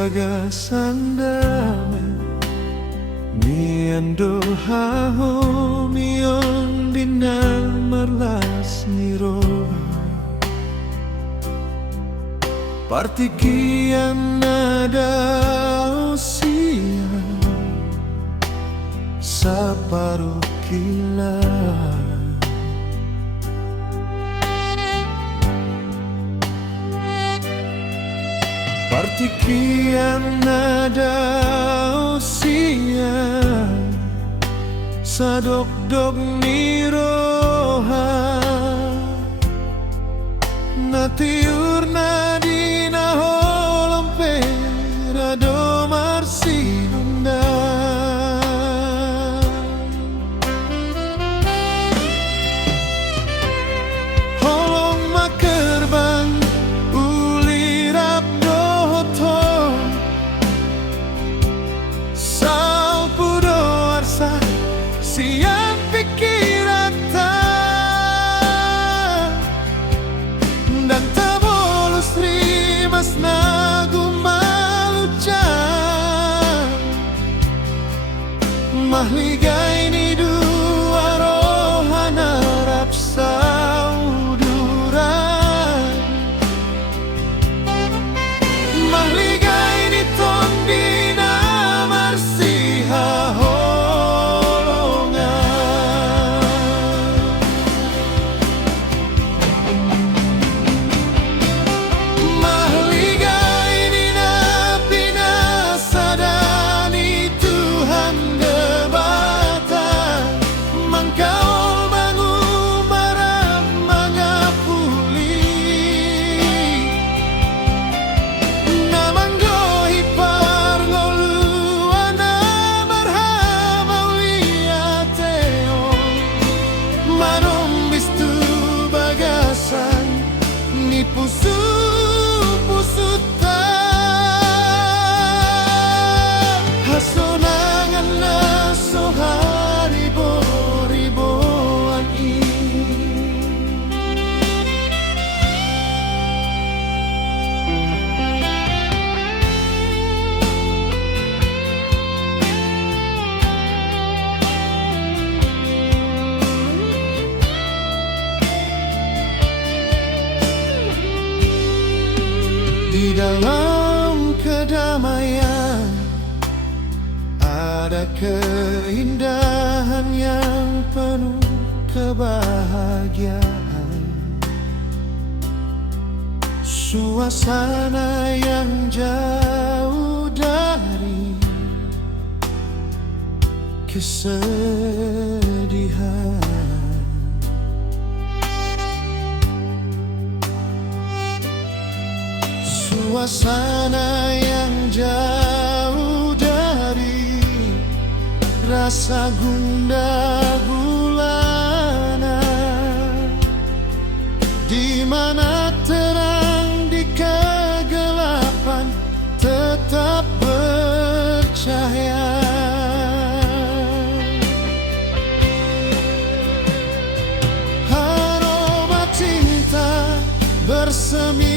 bagasan damai miando haho mion dinang marlas niro partikian nada usia separuh kila partikian nada usia sadok-dok niroha natiur nadina holampe rado marsinunda holong makerbang ulirap dohoto salpudo arsa siang pikirata dan tabolos rimas na gumalucan mahligay ni dua rohan harap sa uduran mahligay ni tondi na marsiha pusu-pusu hasonangan na sohari ribuan di dalam kedamaian ada keindahan yang penuh kebahagiaan, suasana yang jauh dari kesedihan. Suasana yang jauh dari rasa gundah gulana, di mana terang di kegelapan tetap bercahaya. Aroma cinta bersemi